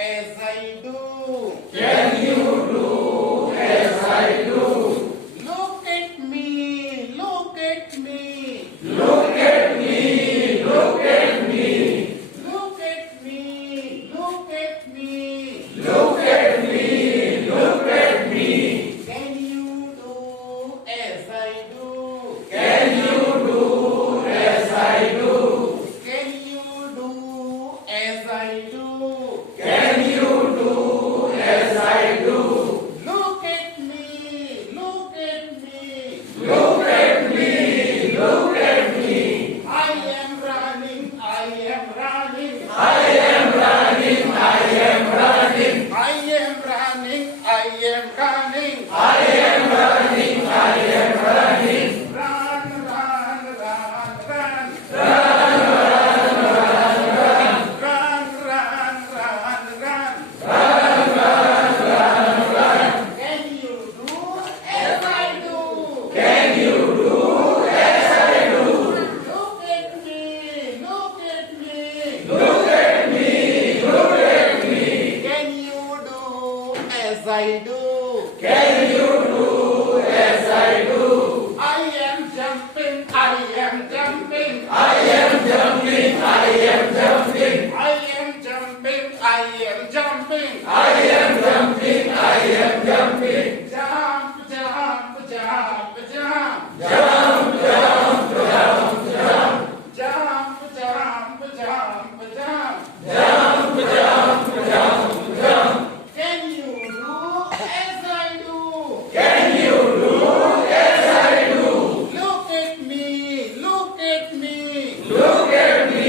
as I do? Can you do as I do? Look at me, look at me. Look at me, look at me. Look at me, look at me. Look at me, look at me. Can you do as I do? Can you do as I do? Can you do as I do? Can you do as I do? Look at me, look at me. Look at me, look at me. I am running, I am running. I am running, I am running. I am running, I am running. I am running, I am running. Run, run, run, run. Run, run, run, run. Run, run, run, run. Run, run, run, run. Can you do as I do? Can you do as I do? Look at me, look at me. Look at me, look at me. Can you do as I do? Can you do as I do? I am jumping, I am jumping. I am jumping, I am jumping. I am jumping, I am jumping. I am jumping, I am jumping. Jump, jump, jump, jump. Jump, jump, jump, jump. Jump, jump, jump, jump. Jump, jump, jump, jump. Can you do as I do? Can you do as I do? Look at me, look at me. Look at me,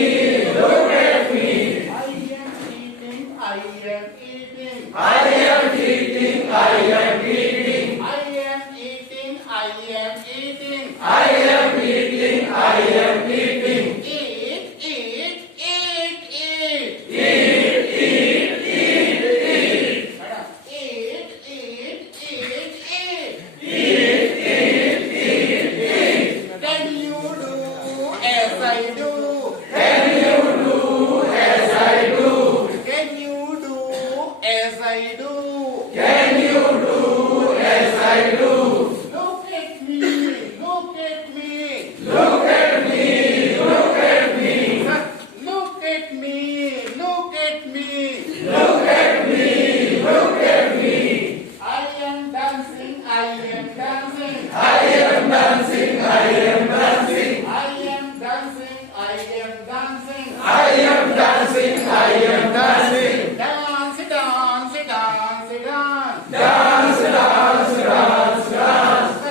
look at me. I am eating, I am eating. I am eating, I am eating. I am eating, I am eating. I am eating, I am eating. Eat, eat, eat, eat. Eat, eat, eat, eat. Madam, eat, eat, eat, eat. Eat, eat, eat, eat. Can you do as I do? Can you do as I do? Can you do as I do? Can you do as I do? Look at me, look at me. Look at me, look at me. Look at me, look at me. Look at me, look at me. I am dancing, I am dancing. I am dancing, I am dancing. I am dancing, I am dancing. I am dancing, I am dancing. Dance, dance, dance, dance. Dance, dance, dance, dance.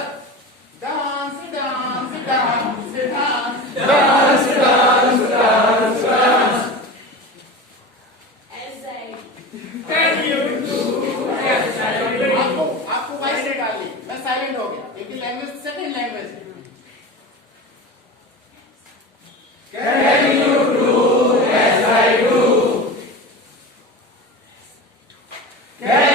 Dance, dance, dance, dance. Dance, dance, dance, dance. Can you do as I do? आपको voice से डाली मैं silent हो गया क्योंकि language second language है Can you do as I do? Can